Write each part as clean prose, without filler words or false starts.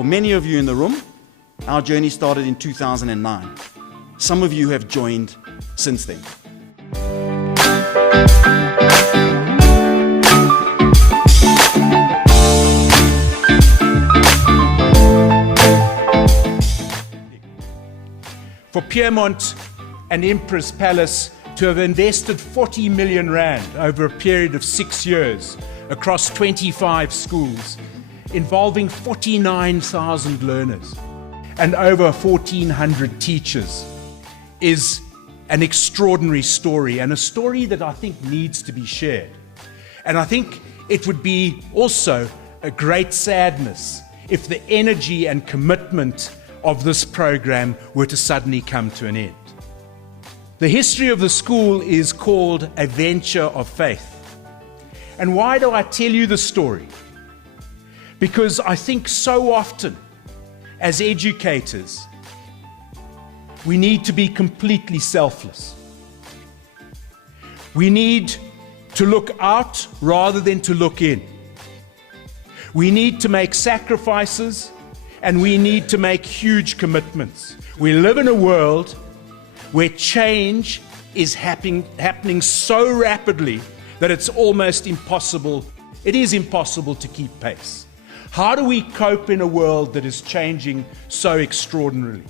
For many of you in the room, our journey started in 2009. Some of you have joined since then. For Piermont and Empress Palace to have invested 40 million rand over a period of 6 years across 25 schools, involving 49,000 learners and over 1,400 teachers, is an extraordinary story, and a story that I think needs to be shared. And I think it would be also a great sadness if the energy and commitment of this program were to suddenly come to an end. The history of the school is called A Venture of Faith. And why do I tell you the story? Because I think so often, as educators, we need to be completely selfless. We need to look out rather than to look in. We need to make sacrifices, and we need to make huge commitments. We live in a world where change is happening so rapidly that it's almost impossible. It is impossible to keep pace. How do we cope in a world that is changing so extraordinarily?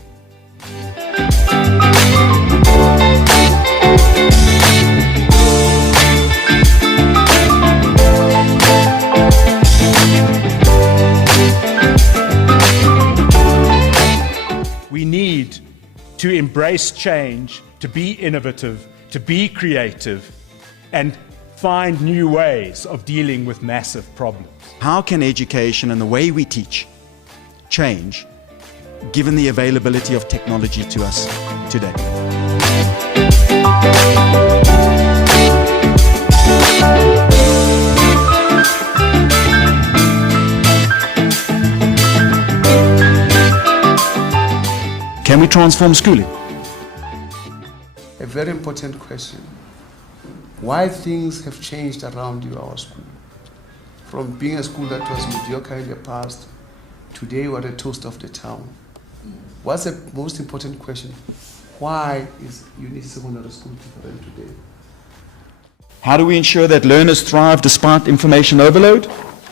We need to embrace change, to be innovative, to be creative, and find new ways of dealing with massive problems. How can education and the way we teach change, given the availability of technology to us today? Can we transform schooling? A very important question. Why things have changed around you, our school? From being a school that was mediocre in the past, today we're the toast of the town. What's the most important question? Why is Unity Secondary School different today? How do we ensure that learners thrive despite information overload?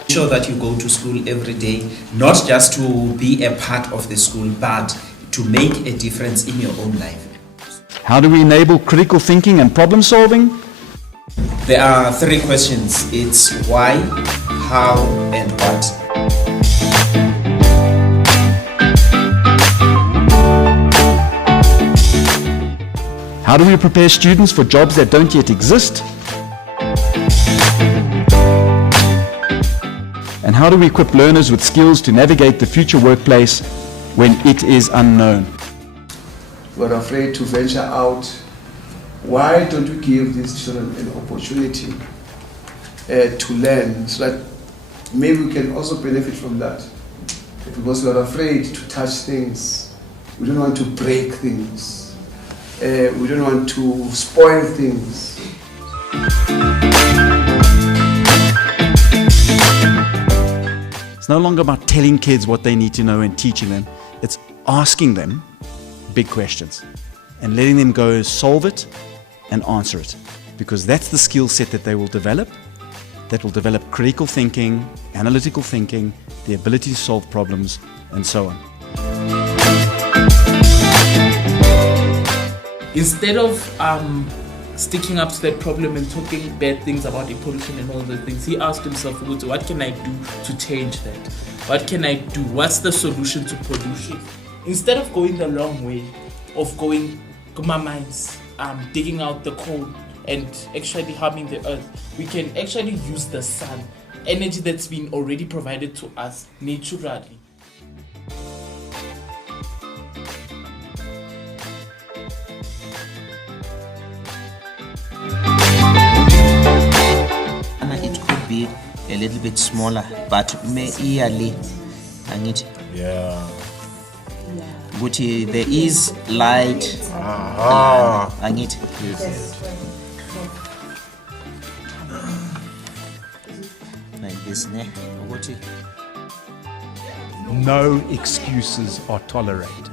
Ensure that you go to school every day, not just to be a part of the school, but to make a difference in your own life. How do we enable critical thinking and problem solving? There are 3 questions. It's why, how, and what. How do we prepare students for jobs that don't yet exist? And how do we equip learners with skills to navigate the future workplace when it is unknown? We're afraid to venture out. Why don't we give these children an opportunity to learn so that maybe we can also benefit from that? Because we're afraid to touch things. We don't want to break things. We don't want to spoil things. It's no longer about telling kids what they need to know and teaching them. It's asking them big questions and letting them go solve it and answer it, because that's the skill set that they will develop, that will develop critical thinking, analytical thinking, the ability to solve problems, and so on. Instead of sticking up to that problem and talking bad things about the pollution and all those things, he asked himself, what can I do to change that? What can I do? What's the solution to pollution? Instead of going the long way of going to my mines, digging out the coal and actually harming the earth, we can actually use the sun, energy that's been already provided to us naturally. It could be a little bit smaller, but yearly, Yeah. but there is light. Like this, ne? no excuses are tolerated.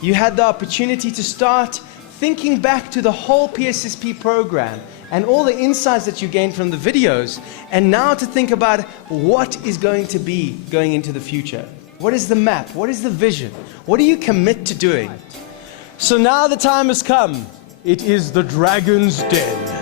You had the opportunity to start thinking back to the whole PSSP program and all the insights that you gained from the videos, and now to think about what is going to be going into the future. What is the map? What is the vision? What do you commit to doing? So now the time has come. It is the Dragon's Den.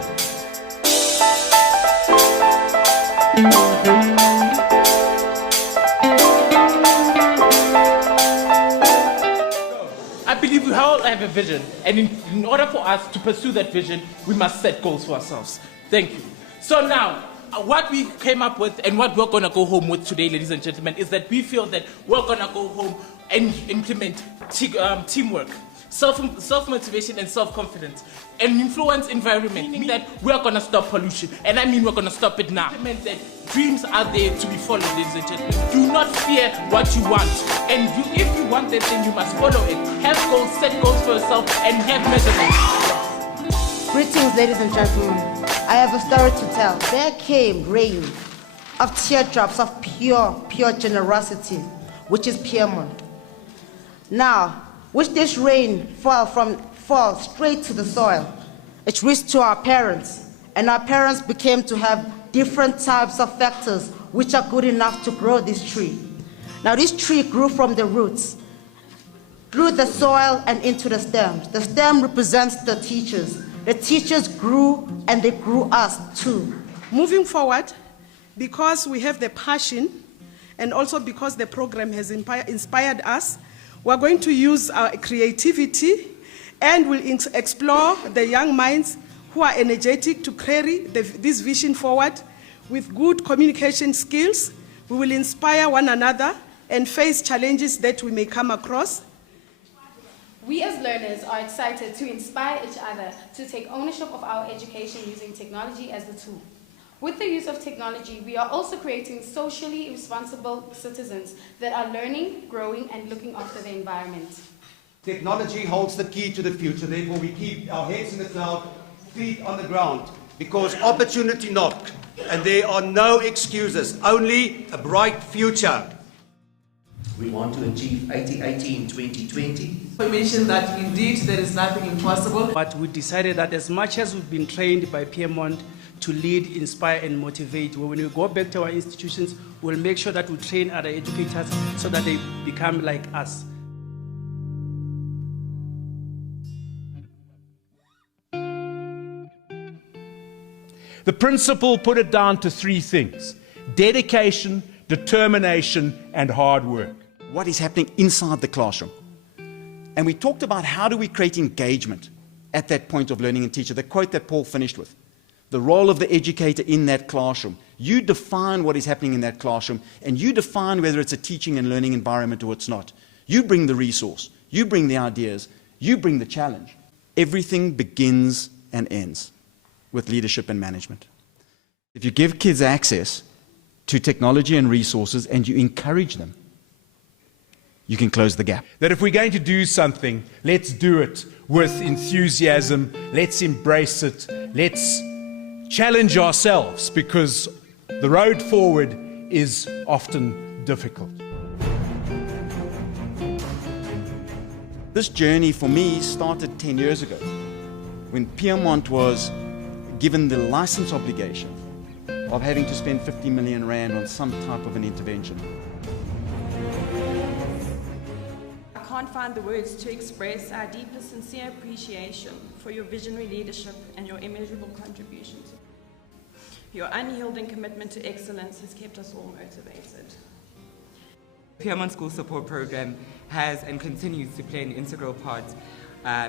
I believe we all have a vision, and in order for us to pursue that vision, we must set goals for ourselves. Thank you. So now, what we came up with and what we're going to go home with today, ladies and gentlemen, is that we feel that we're going to go home and implement teamwork, self-motivation and self-confidence, and influence environment, meaning that we're going to stop pollution, and I mean we're going to stop it now. It meant that dreams are there to be followed, ladies and gentlemen. Do not fear what you want, and if you want that thing, you must follow it. Have goals, set goals for yourself, and have measurements. Greetings, ladies and gentlemen. I have a story to tell. There came rain of teardrops of pure generosity, which is Piedmont. Now, which this rain fall straight to the soil. It reached to our parents, and our parents became to have different types of factors which are good enough to grow this tree. Now, this tree grew from the roots, through the soil and into the stems. The stem represents the teachers. The teachers grew, and they grew us too. Moving forward, because we have the passion, and also because the program has inspired us, we're going to use our creativity, and we'll explore the young minds who are energetic to carry this vision forward with good communication skills. We will inspire one another and face challenges that we may come across. We as learners are excited to inspire each other to take ownership of our education using technology as the tool. With the use of technology, we are also creating socially responsible citizens that are learning, growing, and looking after the environment. Technology holds the key to the future, therefore we keep our heads in the cloud, feet on the ground, because opportunity knocks, and there are no excuses, only a bright future. We want to achieve 80-80 in 2020. We mentioned that indeed there is nothing impossible. But we decided that as much as we've been trained by Piedmont to lead, inspire, and motivate, when we go back to our institutions, we'll make sure that we train other educators so that they become like us. The principal put it down to three things: dedication, determination, and hard work. What is happening inside the classroom? And we talked about how do we create engagement at that point of learning and teaching. The quote that Paul finished with. The role of the educator in that classroom. You define what is happening in that classroom, and you define whether it's a teaching and learning environment or it's not. You bring the resource. You bring the ideas. You bring the challenge. Everything begins and ends with leadership and management. If you give kids access to technology and resources and you encourage them, you can close the gap. That if we're going to do something, let's do it with enthusiasm. Let's embrace it. Let's challenge ourselves, because the road forward is often difficult. This journey for me started 10 years ago when Piedmont was given the license obligation of having to spend 50 million rand on some type of an intervention. I can't find the words to express our deepest sincere appreciation for your visionary leadership and your immeasurable contributions. Your unyielding commitment to excellence has kept us all motivated. The Piedmont School Support Program has and continues to play an integral part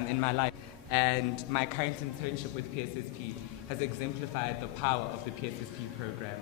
in my life, and my current internship with PSSP has exemplified the power of the PSSP program.